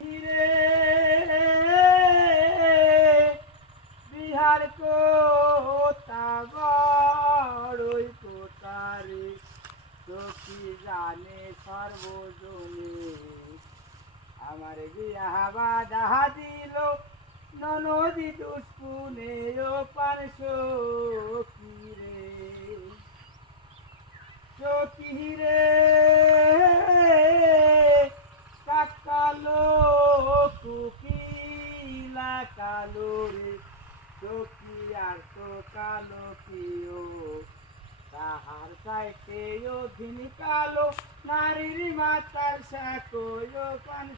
রে বিহার কোতা বড়ই কোতারে সখী জানে সর্বজনে আমার বিয়া বাধা দিল ননদি দুষ্পুনে ও পানসখী রে সখী রে কাকালো কুকিলা কালো রে সখী আর তো কালো কিও তাহার চাইতে অধিন কালো নারীর মাতার সাকো পান